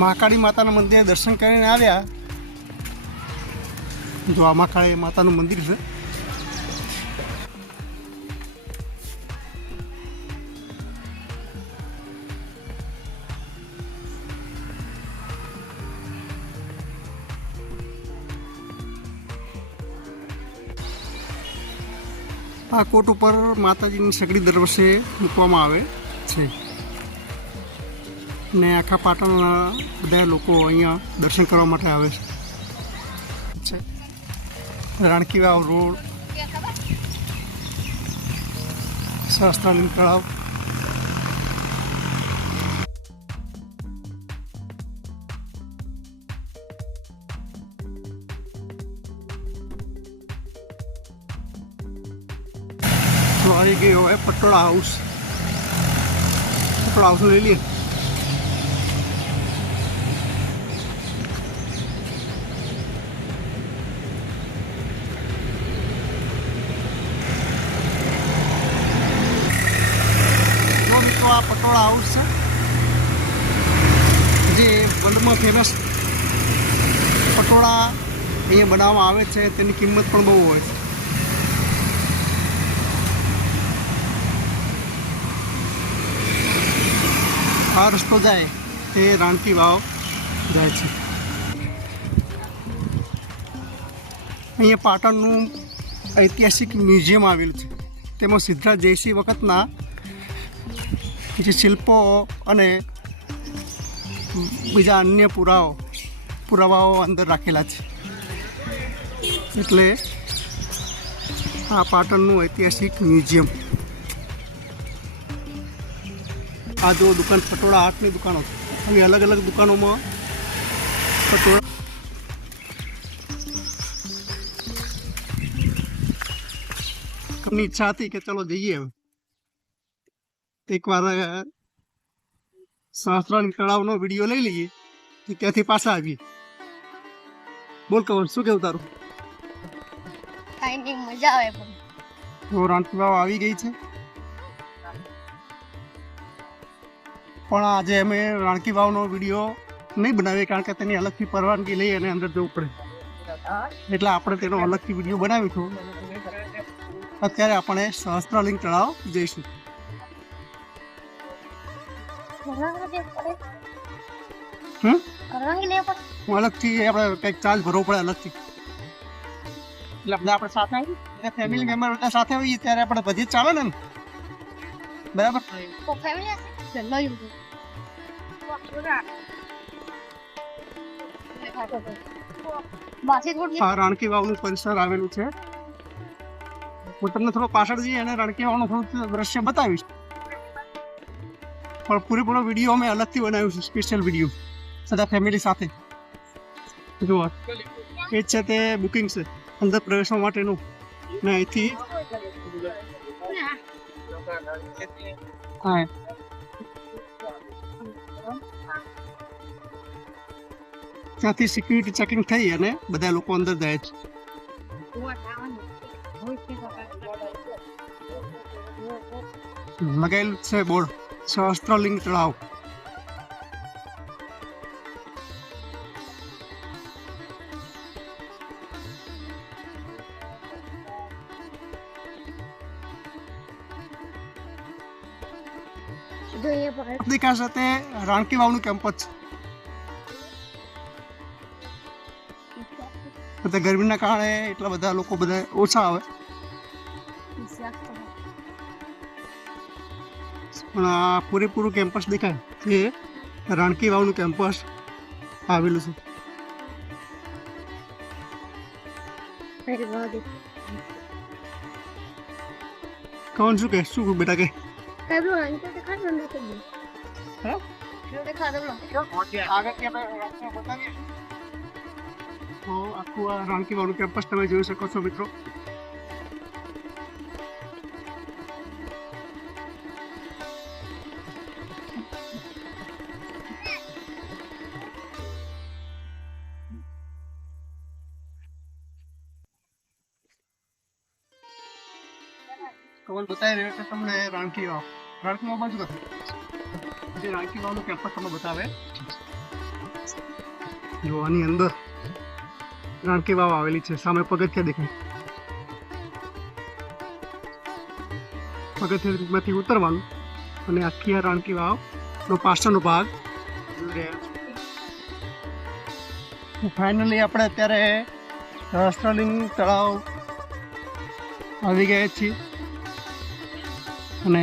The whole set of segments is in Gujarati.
મહાકાળી માતાના મંદિરે દર્શન કરીને આવ્યા. જો આ મહાકાળી માતાનું મંદિર છે. આ કોટ ઉપર માતાજીની સગડી દર વર્ષે મૂકવામાં આવે છે ને આખા પાટણના બધા લોકો અહીંયા દર્શન કરવા માટે આવે છે. રાણકી વાવ રોડ, સહસ્ત્રલિંગ તળાવ, તો આવી ગયો હવે પટોળા હાઉસ. પટોળા હાઉસ લઈ લઈએ. આ પટોળા હાઉસ છે જે વર્લ્ડમાં ફેમસ પટોળા અહીંયા બનાવવામાં આવે છે. તેની કિંમત પણ બહુ હોય છે. આ રસ્તો જાય તે રાણકી વાવ જાય છે. અહીંયા પાટણનું ઐતિહાસિક મ્યુઝિયમ આવેલું છે. તેમાં સિદ્ધરાજ જયસિંહ વખતના જે શિલ્પો અને બીજા અન્ય પુરાવાઓ અંદર રાખેલા છે. એટલે આ પાટણનું ઐતિહાસિક મ્યુઝિયમ. આ જો દુકાન પટોળા આર્ટની દુકાનો છે. આવી અલગ અલગ દુકાનોમાં પટોળા. ની ઈચ્છા હતી કે ચલો જઈએ. હવે એકવાર સહસ્ત્રલિંગ તળાવનો વિડીયો લઈ લઈએ તો ત્યાંથી પાછા આવીએ. બોલ કવર, શું કેવું તારું? મજા આવે પણ તો રાણકી વાવ આવી ગઈ છે. પણ આજે અમે રાણકી વાવનો વિડીયો નહીં બનાવીએ કારણ કે તેની અલગથી પરવાનગી લઈ અને અંદર જવું પડે. એટલે આપણે તેનો અલગથી વિડીયો બનાવીશું. અત્યારે આપણે સહસ્ત્રલિંગ તળાવ જઈશું. અલગથી આપણે કંઈક ચાર્જ ભરવો પડે અલગથી. એટલે આપણે સાથે આવીએ ફેમિલી મેમ્બર બધા સાથે આવીએ ત્યારે આપણે બધી જ ચાલે ને. બરાબર. આ રાણકી વાવનું પરિસર આવેલું છે. હું તમને થોડો પાછળ જઈએ અને રાણકી વાવનું થોડું દ્રશ્ય બતાવીશ. પણ પૂરેપૂરો વિડીયો અમે અલગથી બનાવ્યું છે, સ્પેશિયલ વિડીયો બધા ફેમિલી સાથે. જુઓ એ છે તે બુકિંગ છે અંદર પ્રવેશવા માટેનું ને અહીંથી હા ત્યાંથી સિક્યુરિટી ચેકિંગ થઈ અને બધા લોકો અંદર જાય છે. લગાવેલું છે બોર્ડ સહસ્ત્રલિંગ તળાવ. દેખાશે તે રાણકી વાવનું કેમ્પસ છે. ગરમીના કારણે એટલા બધા લોકો બધા ઓછા આવે. પણ આ પૂરેપૂરું કેમ્પસ દેખાય એ રાણકી વાવનું કેમ્પસ આવેલું છે. કોણ શું કે શું બેટા કે આખું આ રાણકી વાવનું કેમ્પસ તમે જોઈ શકો છો મિત્રો. કવલ બતાવી રહ્યો છે તમને રાણકી વાવ. રાણકી વાવ બાજુ રાણકી વાવનું કેમ્પસ તમને બતાવે. જો આની અંદર રાણકી વાવ આવેલી છે. સામે પગથિયા દેખાય. પગથિયામાંથી ઉતરવાનું અને આખી આ રાણકી વાવનો પાછળનો ભાગ જોઈ રહ્યા છો. ફાઇનલી આપણે અત્યારે સહસ્ત્રલિંગ તળાવ આવી ગયા છીએ અને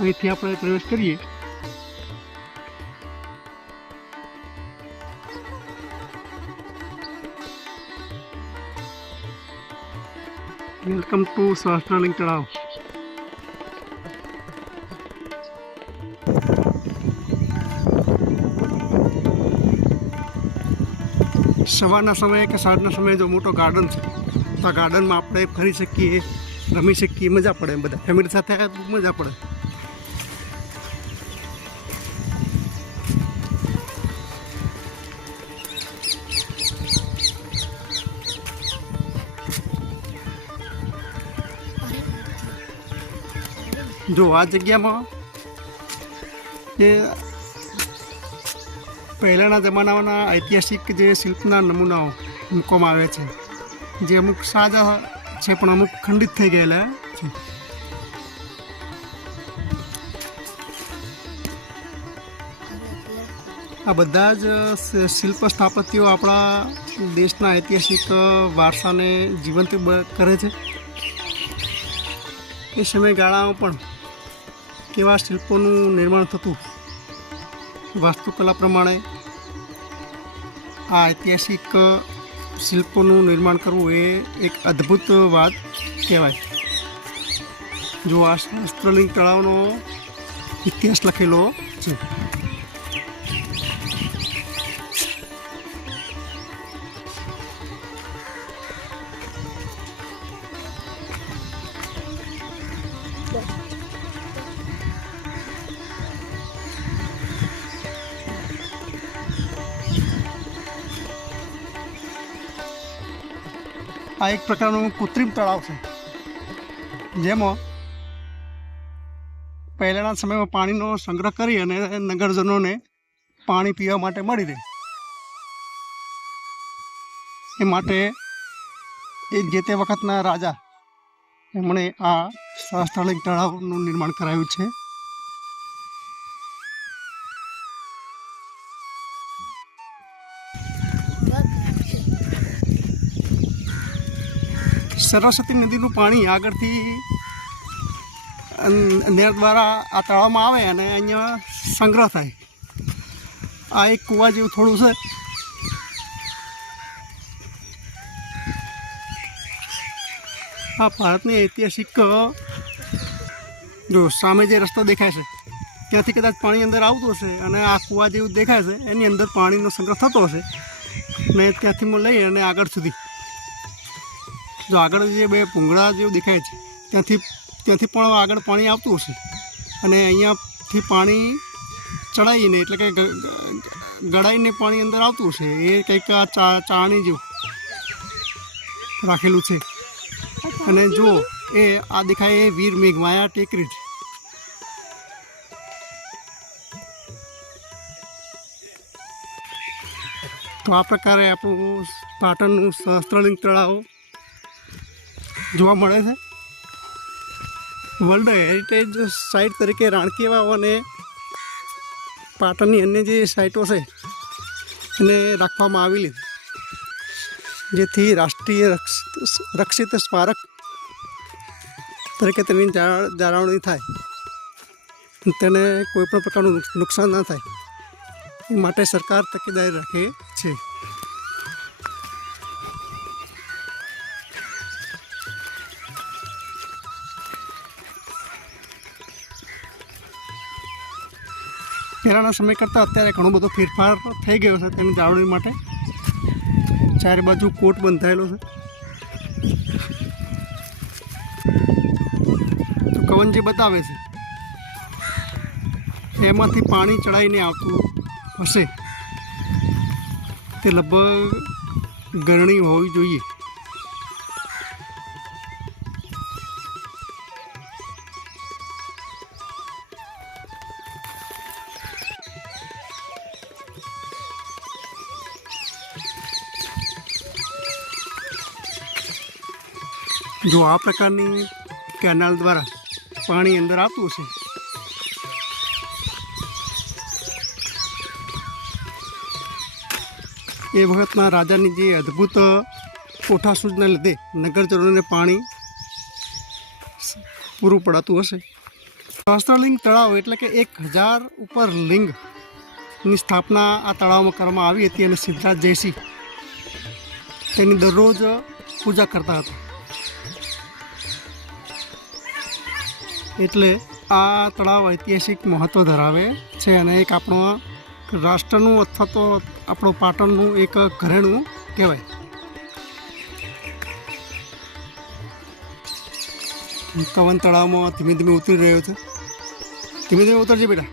અહીંથી આપણે પ્રવેશ કરીએ. વેલકમ ટુ સહસ્ત્રલિંગ તળાવ. સવારના સમયે કે સાંજના સમયે જો મોટો ગાર્ડન છે તો આ ગાર્ડનમાં આપણે ફરી શકીએ, રમી શકીએ, મજા પડે. એમ બધા ફેમિલી સાથે મજા પડે. જો આ જગ્યામાં જે પહેલાંના જમાનાના ઐતિહાસિક જે શિલ્પના નમૂનાઓ મૂકવામાં આવ્યા છે, જે અમુક સાજા છે પણ અમુક ખંડિત થઈ ગયેલા છે. આ બધા જ શિલ્પ સ્થાપત્યો આપણા દેશના ઐતિહાસિક વારસાને જીવંત કરે છે. એ સમયગાળામાં પણ કેવા શિલ્પોનું નિર્માણ થતું, વાસ્તુકલા પ્રમાણે આ ઐતિહાસિક શિલ્પોનું નિર્માણ કરવું એ એક અદ્ભુત વાત કહેવાય. જો આ સહસ્ત્રલિંગ તળાવનો ઇતિહાસ લખેલો છે. આ એક પ્રકારનું કૃત્રિમ તળાવ છે, જેમાં પહેલાંના સમયમાં પાણીનો સંગ્રહ કરી અને નગરજનોને પાણી પીવા માટે મળી રહે એ માટે જે તે વખતના રાજા એમણે આ સહસ્ત્રલિંગ તળાવનું નિર્માણ કરાવ્યું છે. સરસ્વતી નદીનું પાણી આગળથી નહેર દ્વારા આ તળાવમાં આવે અને અહીંયા સંગ્રહ થાય. આ એક કૂવા જેવું થોડું છે. આ ભારતની ઐતિહાસિક, જો સામે જે રસ્તો દેખાય છે ત્યાંથી કદાચ પાણી અંદર આવતું હશે અને આ કૂવા જેવું દેખાય છે એની અંદર પાણીનો સંગ્રહ થતો હશે ને ત્યાંથી લઈ અને આગળ સુધી, જો આગળ જે બે ભૂંગળા જેવું દેખાય છે ત્યાંથી પણ આગળ પાણી આવતું હશે અને અહીંયાથી પાણી ચડાવીને એટલે કે ગળાઈને પાણી અંદર આવતું હશે. એ કંઈક આ ચાણી જેવું રાખેલું છે. અને જો એ આ દેખાય એ વીર મેઘમાયા ટેકરી છે. તો આ પ્રકારે આપણું પાટણનું સહસ્ત્રલિંગ તળાવ જોવા મળે છે. વર્લ્ડ હેરિટેજ સાઇટ તરીકે રાણકી વાવ અને પાટણની અન્ય જે સાઇટો છે એને રાખવામાં આવેલી, જેથી રાષ્ટ્રીય રક્ષિત સ્મારક તરીકે તેની જાળવણી થાય, તેને કોઈપણ પ્રકારનું નુકસાન ના થાય એ માટે સરકાર તકેદારી રાખે છે. પહેલાંના સમય કરતાં અત્યારે ઘણો બધો ફેરફાર થઈ ગયો છે તેની જાળવણી માટે. ચારે બાજુ કોટ બંધાયેલો છે. તો કવન જે બતાવે છે એમાંથી પાણી ચડાવીને આવતું હશે તે લગભગ ગરણી હોવી જોઈએ. જો આ પ્રકારની કેનાલ દ્વારા પાણી અંદર આવતું હશે એ વખતના રાજાની જે અદ્ભુત કોઠાસૂઝના લીધે નગરજનોને પાણી પૂરું પડાતું હશે. સહસ્ત્રલિંગ તળાવ એટલે કે 1000 ઉપર લિંગની સ્થાપના આ તળાવમાં કરવામાં આવી હતી અને સિદ્ધરાજ જયસિંહ તેની દરરોજ પૂજા કરતા હતા. એટલે આ તળાવ ઐતિહાસિક મહત્ત્વ ધરાવે છે અને એક આપણો રાષ્ટ્રનું અથવા તો આપણું પાટણનું એક ઘરેણું કહેવાય. કવન તળાવમાં ધીમે ધીમે ઉતરી રહ્યો છે. ધીમે ધીમે ઉતરજે બેટા.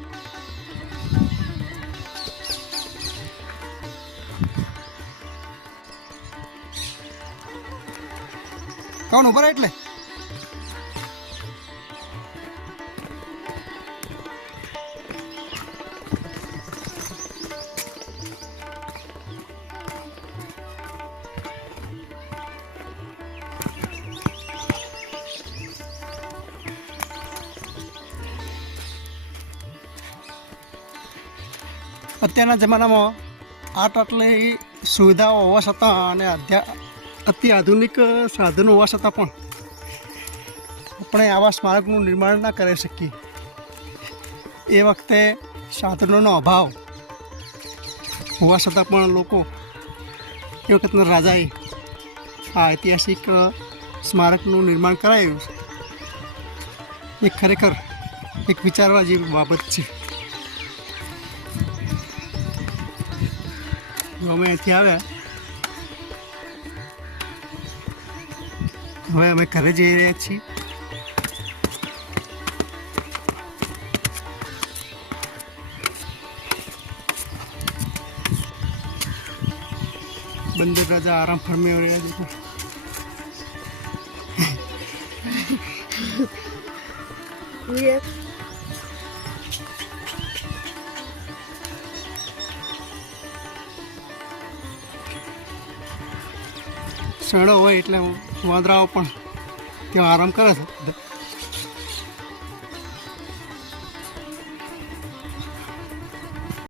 કોણ ઉપર એટલે અત્યારના જમાનામાં આટલી સુવિધાઓ હોવા છતાં અને અતિ આધુનિક સાધનો હોવા છતાં પણ આપણે આવા સ્મારકનું નિર્માણ ના કરી શકીએ. એ વખતે સાધનોનો અભાવ હોવા છતાં પણ લોકો એ વખતના રાજાએ આ ઐતિહાસિક સ્મારકનું નિર્માણ કરાયું છે. એ ખરેખર એક વિચારવા જેવી બાબત છે. અમે અહીંથી આવ્યા, હવે અમે ઘરે જઈ રહ્યા છીએ. બંદર રાજા આરામ ફરમી રહ્યા છે. શેડો હોય એટલે વાંદરાઓ પણ ત્યાં આરામ કરે છે.